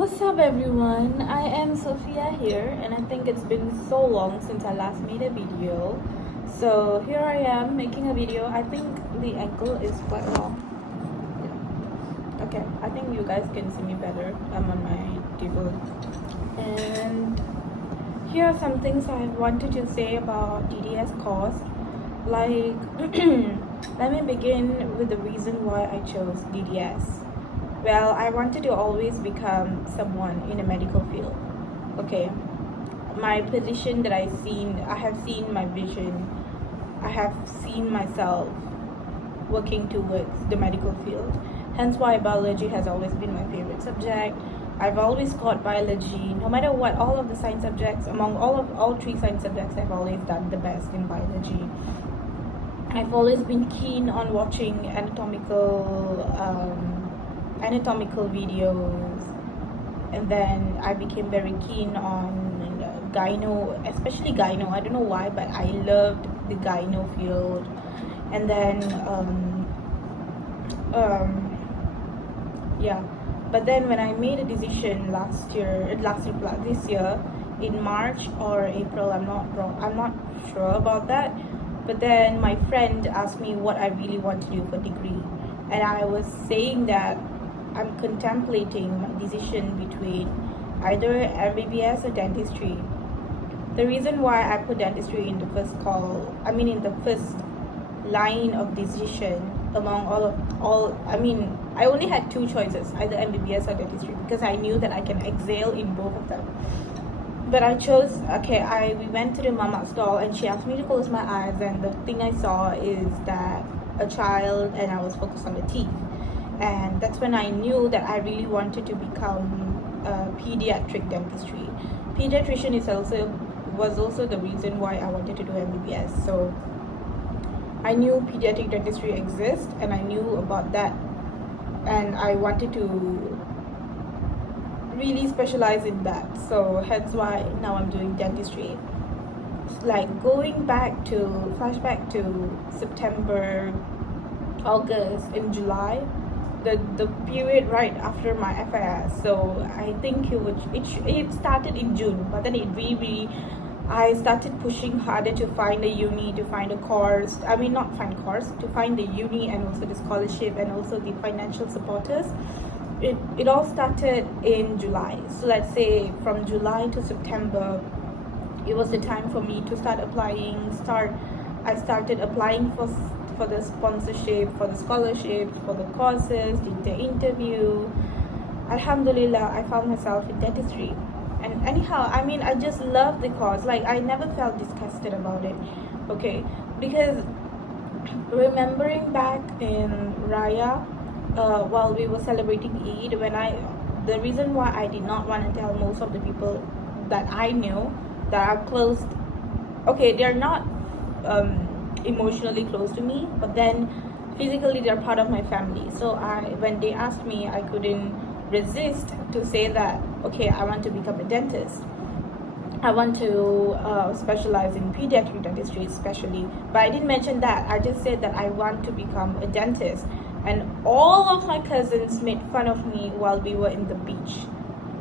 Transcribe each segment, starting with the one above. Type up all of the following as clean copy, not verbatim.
What's up, everyone? I am Sophia here, and I think it's been so long since I last made a video. So here I am making a video. I think the angle is quite long. Yeah. Okay, I think you guys can see me better. I'm on my table. And here are some things I wanted to say about DDS course. Like, let me begin with the reason why I chose DDS. Well, I wanted to always become someone in a medical field. Okay, my position that I have seen my vision. I have seen myself working towards the medical field. Hence why biology has always been my favorite subject. I've always taught biology. No matter what, all of the science subjects, among all three science subjects, I've always done the best in biology. I've always been keen on watching anatomical videos, and then I became very keen on gyno, especially gyno. I don't know why, but I loved the gyno field. And then yeah, but then when I made a decision this year in March or April, I'm not sure about that, but then my friend asked me what I really want to do for degree, and I was saying that I'm contemplating my decision between either MBBS or dentistry. The reason why I put dentistry in the first line of decision among I only had two choices, either MBBS or dentistry, because I knew that I can excel in both of them. But I chose, we went to the mama stall and she asked me to close my eyes, and the thing I saw is that a child, and I was focused on the teeth. And that's when I knew that I really wanted to become pediatric dentistry. Pediatrician was also the reason why I wanted to do MBBS. So I knew pediatric dentistry exists, and I knew about that, and I wanted to really specialize in that. So hence why now I'm doing dentistry. Like flashback to September, August, and July, the period right after my FIS. So I think it started in June, but then I started pushing harder to find a uni, to find a course. To find the uni, and also the scholarship, and also the financial supporters. It all started in July. So let's say from July to September, it was the time for me to start applying. I started applying for the sponsorship, for the scholarships, for the courses, did the interview. Alhamdulillah, I found myself in dentistry. And anyhow, I just love the course. Like, I never felt disgusted about it. Okay, because remembering back in Raya, while we were celebrating Eid, the reason why I did not want to tell most of the people that I knew that are close, they're not emotionally close to me, but then physically they're part of my family. So when they asked me, I couldn't resist to say that, I want to become a dentist. I want to specialize in pediatric dentistry especially, but I didn't mention that. I just said that I want to become a dentist. And all of my cousins made fun of me while we were in the beach.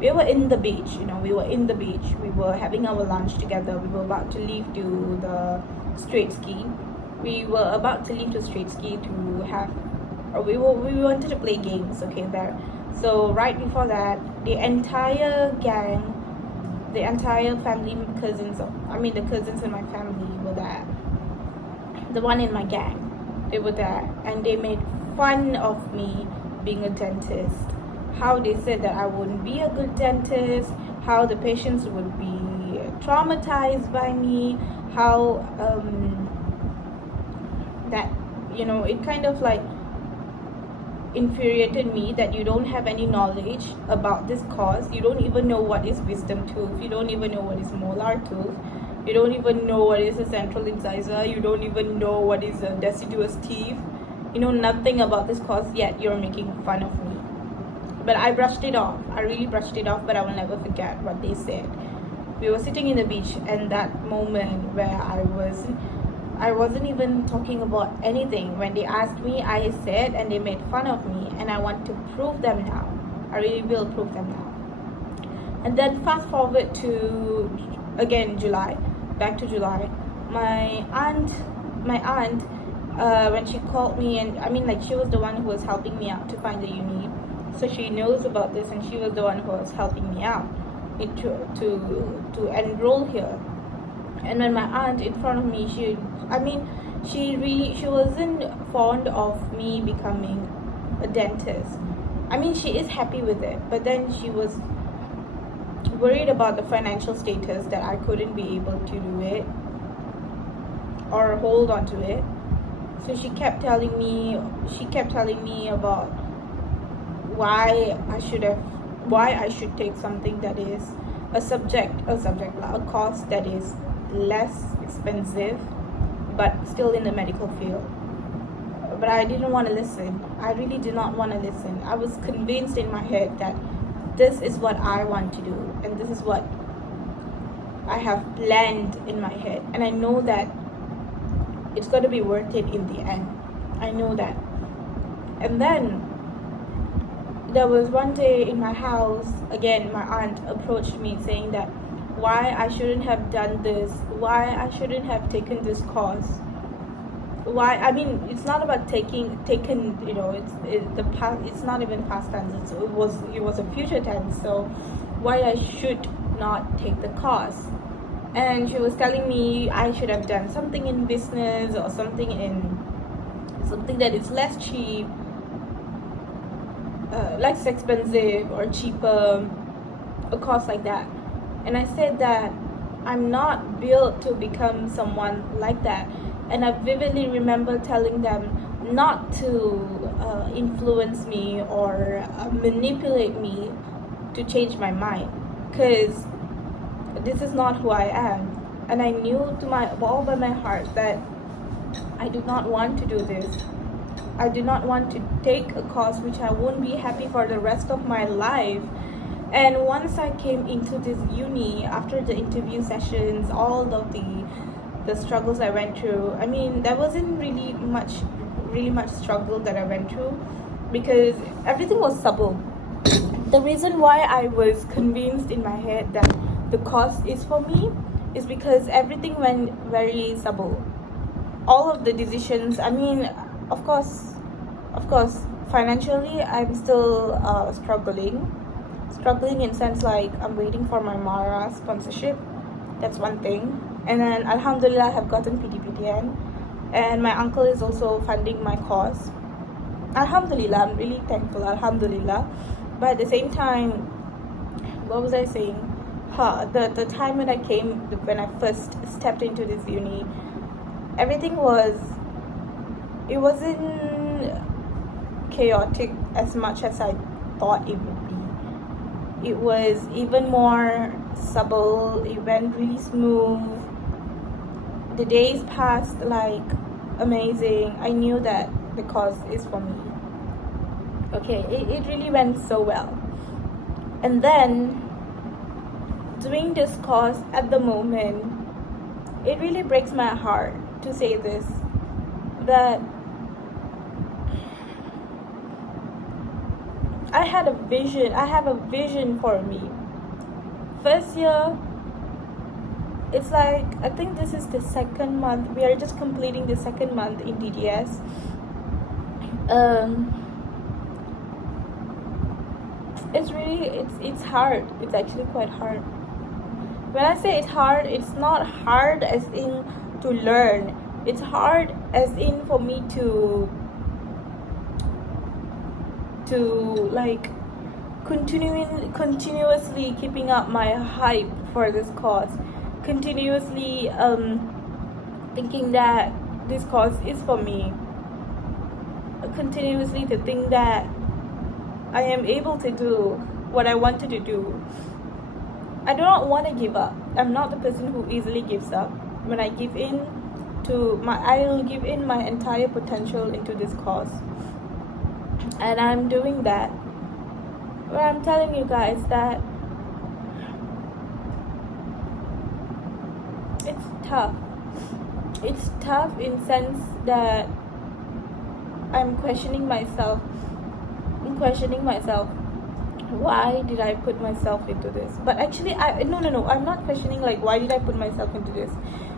We were in the beach. We were having our lunch together. We were about to leave to the straight ski. We wanted to play games, there. So right before that, the entire family, the cousins in my family were there. The one in my gang, they were there, and they made fun of me being a dentist. How they said that I wouldn't be a good dentist, how the patients would be traumatized by me, how it kind of like infuriated me that you don't have any knowledge about this course. You don't even know what is wisdom tooth. You don't even know what is molar tooth. You don't even know what is a central incisor. You don't even know what is a deciduous teeth. You know nothing about this course, yet you're making fun of me. But I brushed it off. I really brushed it off, but I will never forget what they said. We were sitting in the beach, and that moment where I wasn't even talking about anything. When they asked me, and they made fun of me, and I want to prove them now. I really will prove them now. And then fast forward to again July, back to July. My aunt, when she called me, and I mean, like, she was the one who was helping me out to find the uni, so she knows about this, and she was the one who was helping me out to enroll here. And when my aunt in front of me, she wasn't fond of me becoming a dentist. I mean, she is happy with it, but then she was worried about the financial status, that I couldn't be able to do it or hold on to it. So she kept telling me about why I should take something that is a course that is less expensive but still in the medical field. But I didn't want to listen. I really did not want to listen. I was convinced in my head that this is what I want to do, and this is what I have planned in my head, and I know that it's going to be worth it in the end. I know that. And then there was one day in my house, again, my aunt approached me saying that why I shouldn't have done this, why I shouldn't have taken this course. Why? I mean, it's not about taken, you know, it's not even past tense, it was a future tense. So why I should not take the course. And she was telling me I should have done something in business, or something that is less cheap, less expensive or cheaper, a course like that. And I said that I'm not built to become someone like that. And I vividly remember telling them not to influence me or manipulate me to change my mind, because this is not who I am. And I knew all by my heart that I do not want to do this. I do not want to take a course which I won't be happy for the rest of my life. And once I came into this uni, after the interview sessions, all of the struggles I went through, I mean, there wasn't really much struggle that I went through, because everything was subtle. The reason why I was convinced in my head that the course is for me is because everything went very subtle. All of the decisions, I mean, of course, financially, I'm still struggling in sense, like, I'm waiting for my Mara sponsorship. That's one thing. And then alhamdulillah, I have gotten PTPTN, and my uncle is also funding my course. Alhamdulillah, I'm really thankful, alhamdulillah. But at the same time, what was I saying? The time when I first stepped into this uni, everything it wasn't chaotic as much as I thought it would be. It was even more subtle. It went really smooth. The days passed like amazing. I knew that the course is for me. Okay, it really went so well. And then doing this course at the moment, it really breaks my heart to say this, that I have a vision for me. First year, it's like, I think this is the second month, we are just completing the second month in DDS. It's hard. It's actually quite hard. When I say it's hard, it's not hard as in to learn. It's hard as in for me to like continuously keeping up my hype for this course, continuously thinking that this course is for me, continuously to think that I am able to do what I wanted to do. I do not want to give up. I'm not the person who easily gives up. When I give in I'll give in my entire potential into this course. And I'm doing that. But I'm telling you guys that it's tough. It's tough in sense that I'm questioning myself. why did I put myself into this? But actually, no, I'm not questioning like why did I put myself into this.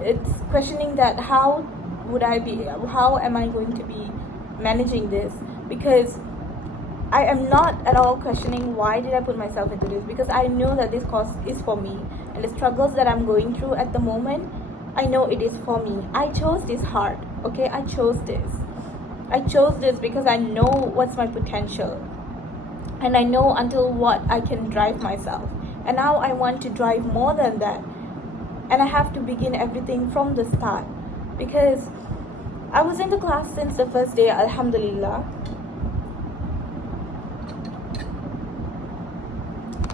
It's questioning that how am I going to be managing this? Because I am not at all questioning why did I put myself into this, because I know that this course is for me, and the struggles that I'm going through at the moment, I know it is for me. I chose this hard, okay? I chose this because I know what's my potential, and I know until what I can drive myself, and now I want to drive more than that, and I have to begin everything from the start, because I was in the class since the first day, alhamdulillah.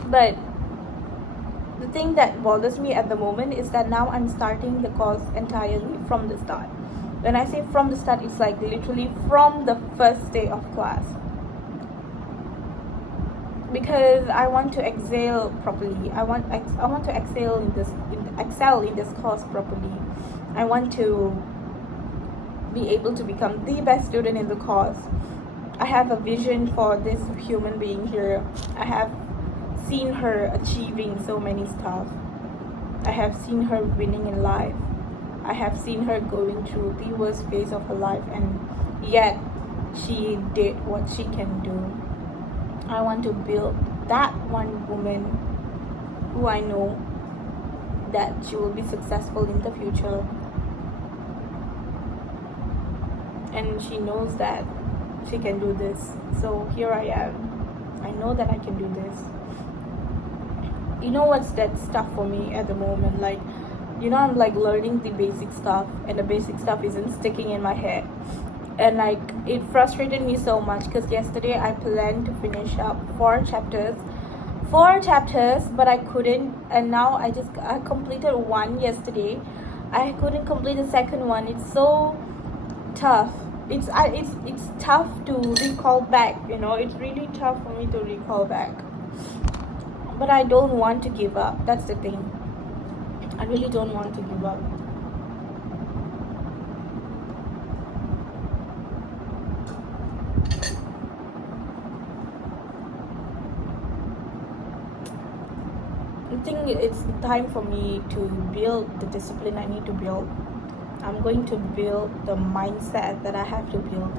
But the thing that bothers me at the moment is that now I'm starting the course entirely from the start. When I say from the start, it's like literally from the first day of class. Because I want to excel properly. I want to excel in this course properly. I want to be able to become the best student in the course. I have a vision for this human being here. I have seen her achieving so many stuff. I have seen her winning in life. I have seen her going through the worst phase of her life, and yet she did what she can do. I want to build that one woman who I know that she will be successful in the future, and she knows that she can do this. So here I am. I know that I can do this. You know what's that stuff for me at the moment? Like, you know, I'm like learning the basic stuff, and the basic stuff isn't sticking in my head, and like it frustrated me so much because yesterday I planned to finish up 4 chapters, but I couldn't, and now I completed 1 yesterday. I couldn't complete the second one. It's so tough. It's tough to recall back, you know. It's really tough for me to recall back, but I don't want to give up. That's the thing. I really don't want to give up. I think it's time for me to build the discipline I need to build. I'm going to build the mindset that I have to build,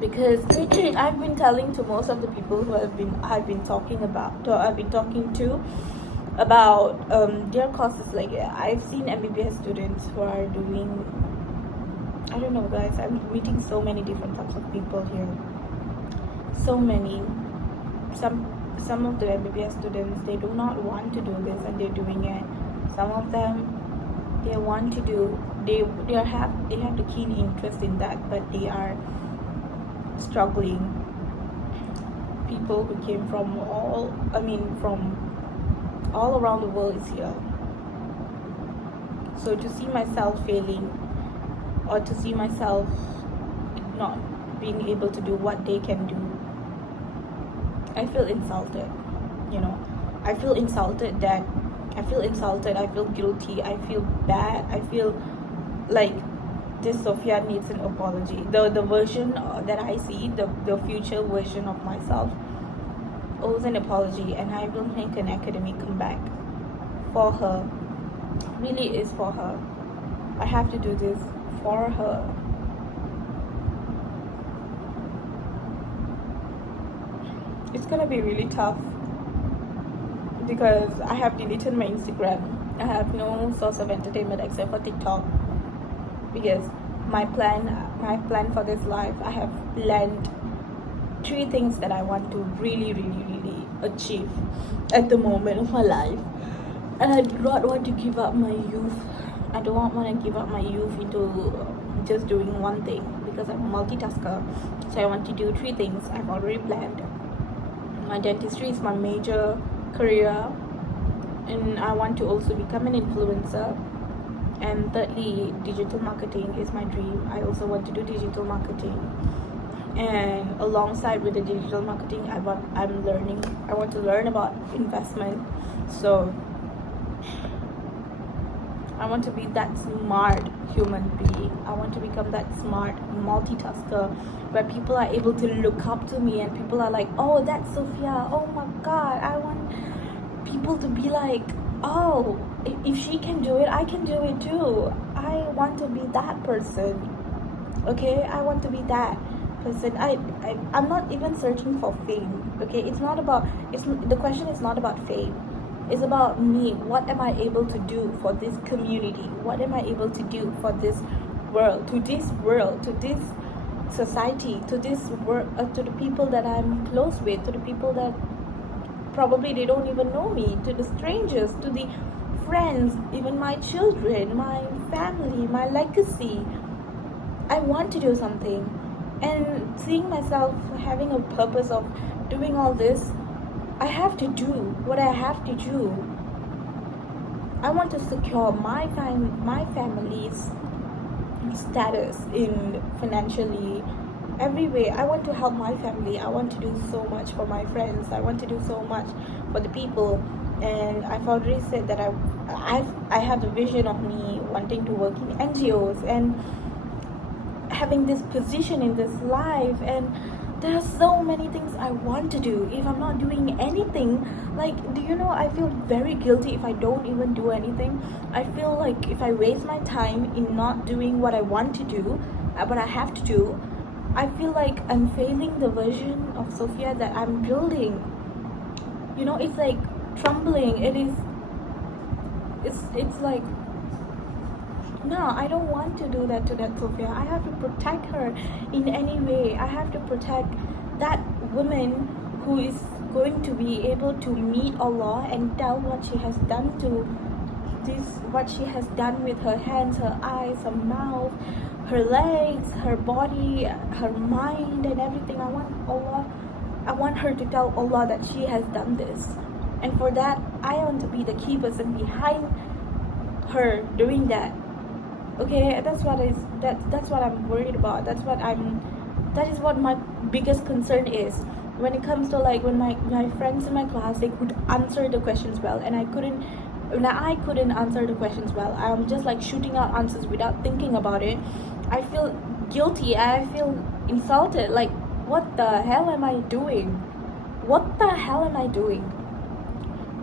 because I've been telling to most of the people who I've been talking to about their courses. Like, I've seen MBBS students who are doing, I don't know guys, I'm meeting so many different types of people here. So many. Some of the MBBS students, they do not want to do this and they're doing it. Some of them, they want to do, they have the keen interest in that, but they are struggling. People who came from all around the world is here. So to see myself failing, or to see myself not being able to do what they can do, I feel insulted, you know. I feel insulted, I feel guilty, I feel bad, I feel like this Sophia needs an apology. The version that I see, the future version of myself owes an apology, and I will make an academic comeback for her. Really is for her. I have to do this for her. It's gonna be really tough because I have deleted my Instagram. I have no source of entertainment except for TikTok, because my plan for this life, I have planned 3 things that I want to really achieve at the moment of my life, and I do not want to give up my youth. I don't want to give up my youth into just doing one thing, because I'm a multitasker. So I want to do 3 things I've already planned. My dentistry is my major career, and I want to also become an influencer. And thirdly, digital marketing is my dream. I also want to do digital marketing, and alongside with the digital marketing, I want to learn about investment. So I want to be that smart human being. I want to become that smart multitasker where people are able to look up to me and people are like, oh, that's Sophia. Oh my god, I want people to be like, oh, if she can do it, I can do it too. I want to be that person. Okay, I want to be that person. I'm not even searching for fame. Okay, the question is not about fame. It's about me. What am I able to do for this community? What am I able to do for this world, to this society, to this world, to the people that I'm close with, to the people that probably they don't even know me, to the strangers, to the friends, even my children, my family, my legacy. I want to do something, and seeing myself having a purpose of doing all this, I have to do what I have to do. I want to secure my family's status in financially, every way. I want to help my family. I want to do so much for my friends. I want to do so much for the people. And I've already said that I have a vision of me wanting to work in NGOs and having this position in this life, and there are so many things I want to do. If I'm not doing anything, like, do you know, I feel very guilty if I don't even do anything. I feel like if I waste my time in not doing what I want to do, but I have to do, I feel like I'm failing the version of Sophia that I'm building. You know, it's like trembling. It's like, no, I don't want to do that to that Sophia. I have to protect her in any way. I have to protect that woman who is going to be able to meet Allah and tell what she has done to what she has done with her hands, her eyes, her mouth, her legs, her body, her mind, and everything. I want her to tell Allah that she has done this. And for that, I want to be the key person behind her doing that. Okay, that's what I'm worried about. That is what my biggest concern is. When it comes to, like, when my friends in my class, they could answer the questions well, and I couldn't answer the questions well. I'm just like shooting out answers without thinking about it. I feel guilty. I feel insulted. Like, what the hell am I doing? What the hell am I doing?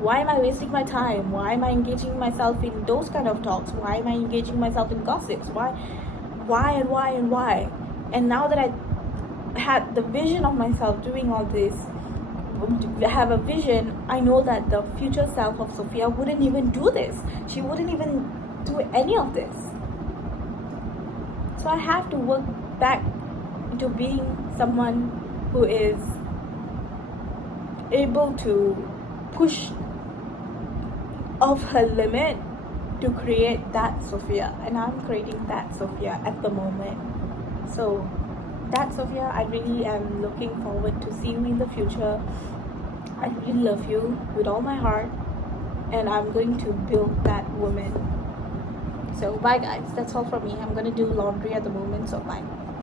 Why am I wasting my time? Why am I engaging myself in those kind of talks? Why am I engaging myself in gossips? Why? And now that I had the vision of myself doing all this, have a vision, I know that the future self of Sophia wouldn't even do this. She wouldn't even do any of this. So I have to work back into being someone who is able to push off her limit to create that Sophia, and I'm creating that Sophia at the moment. So that Sophia, I really am looking forward to see you in the future. I really love you with all my heart, and I'm going to build that woman. So bye guys, that's all from me. I'm gonna do laundry at the moment, so bye.